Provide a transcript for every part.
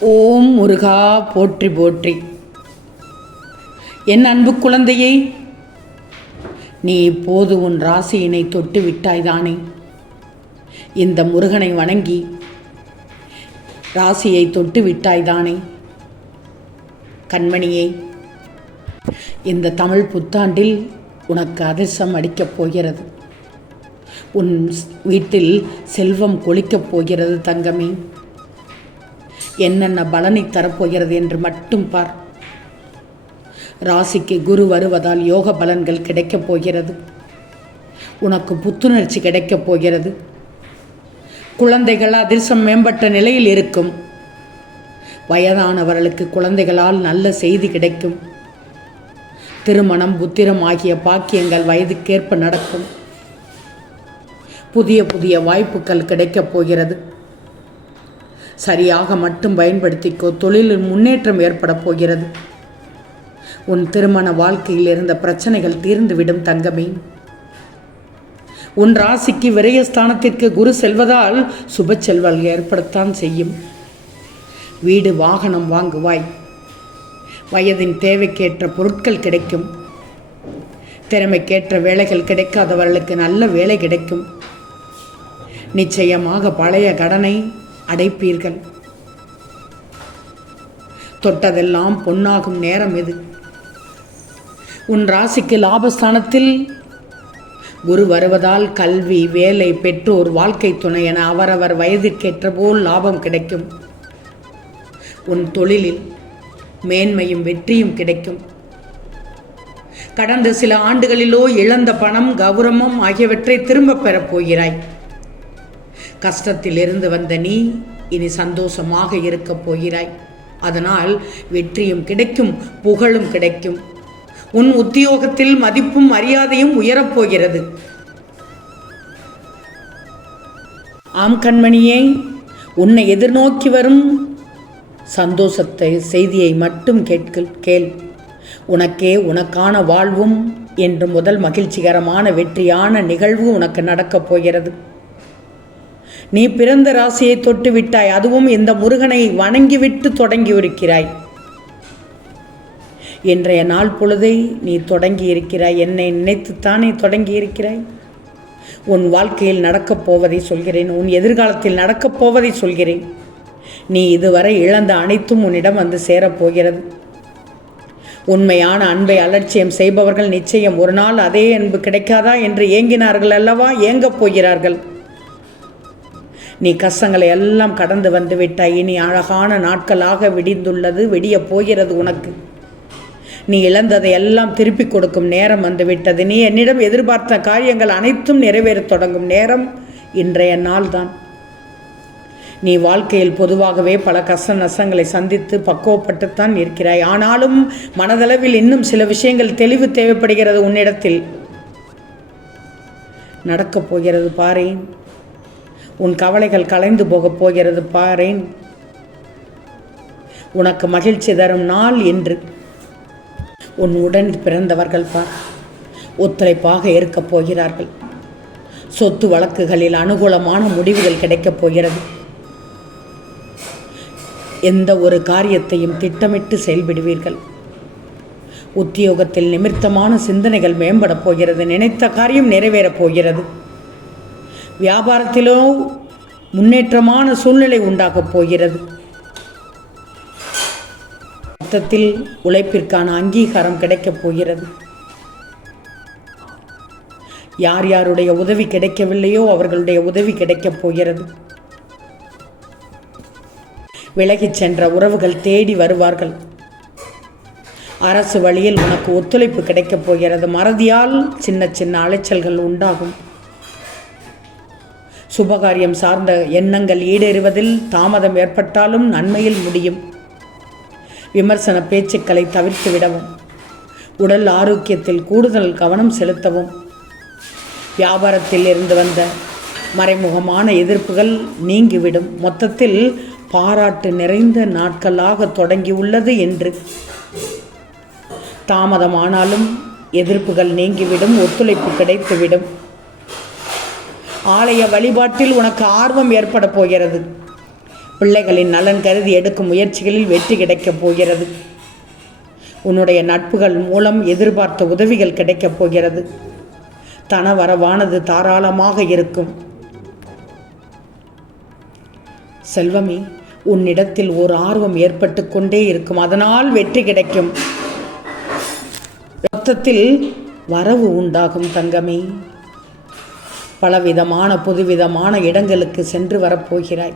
ஓம் முருகா போற்றி போற்றி. என் அன்பு குழந்தையை நீ இப்போது உன் ராசியினை தொட்டு விட்டாய்தானே. இந்த முருகனை வணங்கி ராசியை தொட்டு விட்டாய்தானே. கண்மணியே இந்த தமிழ் புத்தாண்டில் உனக்கு அதிர்ஷ்டம் அடிக்கப் போகிறது. உன் வீட்டில் செல்வம் கொளிக்கப் போகிறது தங்கமே. என்னென்ன பலனை தரப்போகிறது என்று மட்டும் பார். ராசிக்கு குரு வருவதால் யோக பலன்கள் கிடைக்கப் போகிறது. உனக்கு புத்துணர்ச்சி கிடைக்கப் போகிறது. குழந்தைகள் அதிர்ஷ்டம் மேம்பட்ட நிலையில் இருக்கும். வயதானவர்களுக்கு குழந்தைகளால் நல்ல செய்தி கிடைக்கும். திருமணம் புத்திரம் ஆகிய பாக்கியங்கள் வயதுக்கேற்ப நடக்கும். புதிய புதிய வாய்ப்புகள் கிடைக்கப் போகிறது. சரியாக மட்டும் பயன்படுத்திக்கோ. தொழிலில் முன்னேற்றம் ஏற்பட போகிறது. உன் திருமண வாழ்க்கையில் இருந்த பிரச்சனைகள் தீர்ந்துவிடும் தங்கமே. உன் ராசிக்கு விரயஸ்தானத்திற்கு குரு செல்வதால் சுப செல்வல் ஏற்படத்தான் செய்யும். வீடு வாகனம் வாங்குவாய். வயதின் தேவைக்கேற்ற பொருட்கள் கிடைக்கும். திறமைக்கேற்ற வேலைகள் கிடைக்காதவர்களுக்கு நல்ல வேலை கிடைக்கும். நிச்சயமாக பழைய கடனை அடைப்பீர்கள். தொட்டதெல்லாம் பொன்னாகும் நேரம் இது உன் ராசிக்கு லாபஸ்தானத்தில் குரு வருவதால் கல்வி வேலை பெற்றோர் வாழ்க்கை துணை என அவரவர் வயதிற்கேற்ற போல் லாபம் கிடைக்கும். உன் தொழிலில் மேன்மையும் வெற்றியும் கிடைக்கும். கடந்த சில ஆண்டுகளிலோ இழந்த பணம் கௌரவம் ஆகியவற்றை திரும்பப் பெறப் போகிறாய். கஷ்டத்தில் இருந்து வந்த நீ இனி சந்தோஷமாக இருக்கப் போகிறாய். அதனால் வெற்றியும் கிடைக்கும் புகழும் கிடைக்கும். உன் உத்தியோகத்தில் மதிப்பும் மரியாதையும் உயரப்போகிறது ஆம் கண்மணியே உன்னை எதிர்நோக்கி வரும் சந்தோஷத்தை செய்தியை மட்டும் கேட்க கேள். உனக்கே உனக்கான வாழ்வும் என்று முதல் மகிழ்ச்சிகரமான வெற்றியான நிகழ்வு உனக்கு நடக்கப் போகிறது. நீ பிறந்த ராசியை தொட்டு விட்டாய் அதுவும் இந்த முருகனை வணங்கிவிட்டு தொடங்கி இருக்கிறாய் இன்றைய நாள் பொழுதை நீ தொடங்கி இருக்கிறாய் என்னை நினைத்துத்தானே தொடங்கி இருக்கிறாய் உன் வாழ்க்கையில் நடக்கப் போவதை சொல்கிறேன். உன் எதிர்காலத்தில் நடக்கப் போவதை சொல்கிறேன். நீ இதுவரை இழந்த அனைத்தும் உன்னிடம் வந்து சேரப்போகிறது. உண்மையான அன்பை அலட்சியம் செய்பவர்கள் நிச்சயம் ஒரு நாள் அதே அன்பு கிடைக்காதா என்று ஏங்கினார்கள் அல்லவா? ஏங்கப் போகிறார்கள். நீ கஷ்டங்களை எல்லாம் கடந்து வந்து விட்டாய். இனி அழகான நாட்களாக விடிந்துள்ளது விடிய போகிறது உனக்கு. நீ இழந்ததை எல்லாம் திருப்பிக் கொடுக்கும் நேரம் வந்துவிட்டது நீ என்னிடம் எதிர்பார்த்த காரியங்கள் அனைத்தும் நிறைவேறத் தொடங்கும் நேரம் இன்றைய நாள்தான். நீ வாழ்க்கையில் பொதுவாகவே பல கஷ்ட நஷ்டங்களை சந்தித்து பக்குவப்பட்டுத்தான் இருக்கிறாய். ஆனாலும் மனதளவில் இன்னும் சில விஷயங்கள் தெளிவு தேவைப்படுகிறது உன்னிடத்தில். நடக்கப் போகிறது பாரேன். உன் கவலைகள் கலைந்து போகப் போகிறது பாரேன். உனக்கு மகிழ்ச்சி தரும் நாள் என்று உன் உடன் பிறந்தவர்கள் பார். ஒத்துழைப்பாக இருக்கப் போகிறார்கள். சொத்து வழக்குகளில் அனுகூலமான முடிவுகள் கிடைக்கப் போகிறது. எந்த ஒரு காரியத்தையும் திட்டமிட்டு செயல்படுவீர்கள். உத்தியோகத்தில் நிமித்தமான சிந்தனைகள் மேம்படப் போகிறது. நினைத்த காரியம் நிறைவேறப் போகிறது. வியாபாரத்திலும் முன்னேற்றமான சூழ்நிலை உண்டாகப் போகிறது. மொத்தத்தில் உழைப்பிற்கான அங்கீகாரம் கிடைக்கப் போகிறது. யார் யாருடைய உதவி கிடைக்கவில்லையோ அவர்களுடைய உதவி கிடைக்கப் போகிறது. விலகிச் சென்ற உறவுகள் தேடி வருவார்கள். அரசு வழியில் உனக்கு ஒத்துழைப்பு கிடைக்கப் போகிறது. மறதியால் சின்ன சின்ன அலைச்சல்கள் உண்டாகும். சுபகாரியம் சார்ந்த எண்ணங்கள் ஈடேறுவதில் தாமதம் ஏற்பட்டாலும் நன்மையில் முடியும். விமர்சன பேச்சுக்களை தவிர்த்து விடவும் உடல் ஆரோக்கியத்தில் கூடுதல் கவனம் செலுத்தவும். வியாபாரத்தில் இருந்து வந்த மறைமுகமான எதிர்ப்புகள் நீங்கிவிடும். மொத்தத்தில் பாராட்டு நிறைந்த நாட்களாக தொடங்கியுள்ளது என்று. தாமதமானாலும் எதிர்ப்புகள் நீங்கிவிடும் ஒத்துழைப்பு கிடைத்துவிடும். ஆலய வழிபாட்டில் உனக்கு ஆர்வம் ஏற்பட போகிறது. பிள்ளைகளின் நலன் கருதி எடுக்கும் முயற்சிகளில் வெற்றி கிடைக்கப் போகிறது. உன்னுடைய நட்புகள் மூலம் எதிர்பார்த்த உதவிகள் கிடைக்கப் போகிறது. தனவரவானது தாராளமாக இருக்கும். செல்வமே உன்னிடத்தில் ஒரு ஆர்வம் ஏற்பட்டு கொண்டே இருக்கும். அதனால் வெற்றி கிடைக்கும். மொத்தத்தில் வரவு உண்டாகும் தங்கமே. பலவிதமான புதுவிதமான இடங்களுக்கு சென்று வரப்போகிறாய்.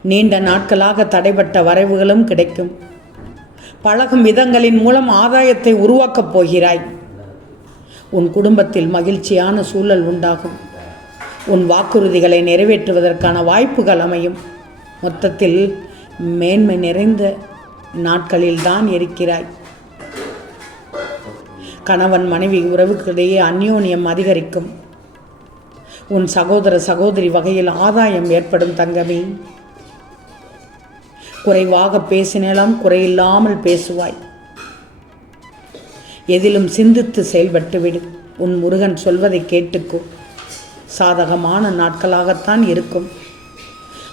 நீண்ட நாட்களாக தடைப்பட்ட வரைவுகளும் கிடைக்கும். பழகும் விதங்களின் மூலம் ஆதாயத்தை உருவாக்கப் போகிறாய். உன் குடும்பத்தில் மகிழ்ச்சியான சூழல் உண்டாகும். உன் வாக்குறுதிகளை நிறைவேற்றுவதற்கான வாய்ப்புகள் அமையும். மொத்தத்தில் மேன்மை நிறைந்த நாட்களில்தான் இருக்கிறாய். கணவன் மனைவி உறவுக்கிடையே அந்யோன்யம் அதிகரிக்கும். உன் சகோதர சகோதரி வகையில் ஆதாயம் ஏற்படும் தங்கமே. குறைவாக பேசினாலும் குறையில்லாமல் பேசுவாய். எதிலும் சிந்தித்து செயல்பட்டு விடு உன் முருகன் சொல்வதை கேட்டுக்கோ. சாதகமான நாட்களாகத்தான் இருக்கும்.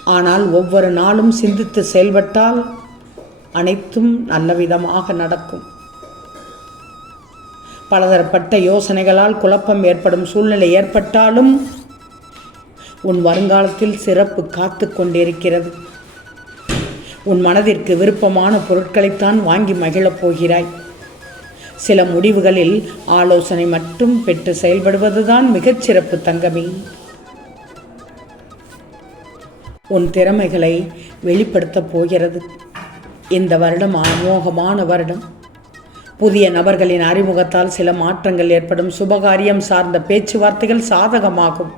ஆனால் ஒவ்வொரு நாளும் சிந்தித்து செயல்பட்டால் அனைத்தும் நல்ல விதமாக நடக்கும். பலதரப்பட்ட யோசனைகளால் குழப்பம் ஏற்படும் சூழ்நிலை ஏற்பட்டாலும் உன் வருங்காலத்தில் சிறப்பு காத்து கொண்டிருக்கிறது. உன் மனதிற்கு விருப்பமான பொருட்களைத்தான் வாங்கி மகிழப் போகிறாய். சில முடிவுகளில் ஆலோசனை மட்டும் பெற்று செயல்படுவதுதான் மிகச்சிறப்பு தங்கமே. உன் திறமைகளை வெளிப்படுத்தப் போகிறது. இந்த வருடம் அமோகமான வருடம். புதிய நபர்களின் அறிமுகத்தால் சில மாற்றங்கள் ஏற்படும். சுபகாரியம் சார்ந்த பேச்சுவார்த்தைகள் சாதகமாகும்.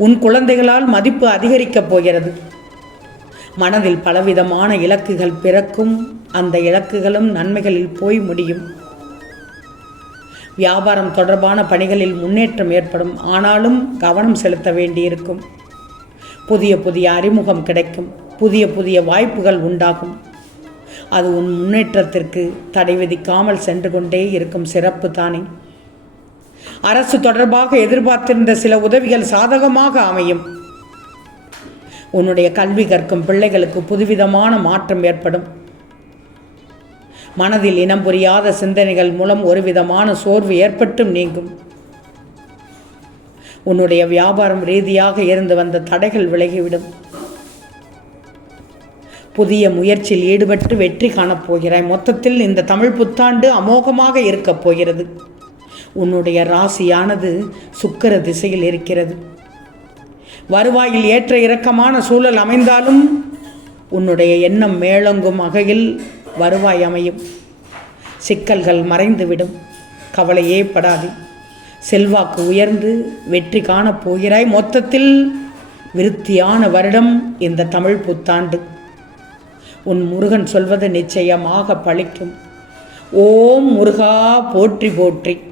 உன் குழந்தைகளால் மதிப்பு அதிகரிக்கப் போகிறது. மனதில் பலவிதமான இலக்குகள் பிறக்கும். அந்த இலக்குகளும் நன்மைகளில் போய் முடியும். வியாபாரம் தொடர்பான பணிகளில் முன்னேற்றம் ஏற்படும். ஆனாலும் கவனம் செலுத்த வேண்டியிருக்கும். புதிய புதிய அறிமுகம் கிடைக்கும். புதிய புதிய வாய்ப்புகள் உண்டாகும். அது உன் முன்னேற்றத்திற்கு தடை விதிக்காமல் சென்று கொண்டே இருக்கும் சிறப்பு தானே. அரசு தொடர்பாக எதிர்பார்த்திருந்த சில உதவிகள் சாதகமாக அமையும். உன்னுடைய கல்வி கற்கும் பிள்ளைகளுக்கு புதுவிதமான மாற்றம் ஏற்படும். மனதில் இனம் புரியாத சிந்தனைகள் மூலம் ஒரு விதமான சோர்வு ஏற்பட்டும் நீங்கும். உன்னுடைய வியாபாரம் ரீதியாக இருந்து வந்த தடைகள் விலகிவிடும். புதிய முயற்சியில் ஈடுபட்டு வெற்றி காணப்போகிறாய் மொத்தத்தில் இந்த தமிழ் புத்தாண்டு அமோகமாக இருக்கப் போகிறது. உன்னுடைய ராசியானது சுக்கர திசையில் இருக்கிறது. வருவாயில் ஏற்ற இறக்கமான சூழல் அமைந்தாலும் உன்னுடைய எண்ணம் மேலோங்கும் வகையில் வருவாய் அமையும். சிக்கல்கள் மறைந்துவிடும். கவலையே படாது. செல்வாக்கு உயர்ந்து வெற்றி காணப் போகிறாய். மொத்தத்தில் விருத்தியான வருடம் இந்த தமிழ் புத்தாண்டு. உன் முருகன் சொல்வது நிச்சயமாக பழிக்கும். ஓம் முருகா போற்றி போற்றி.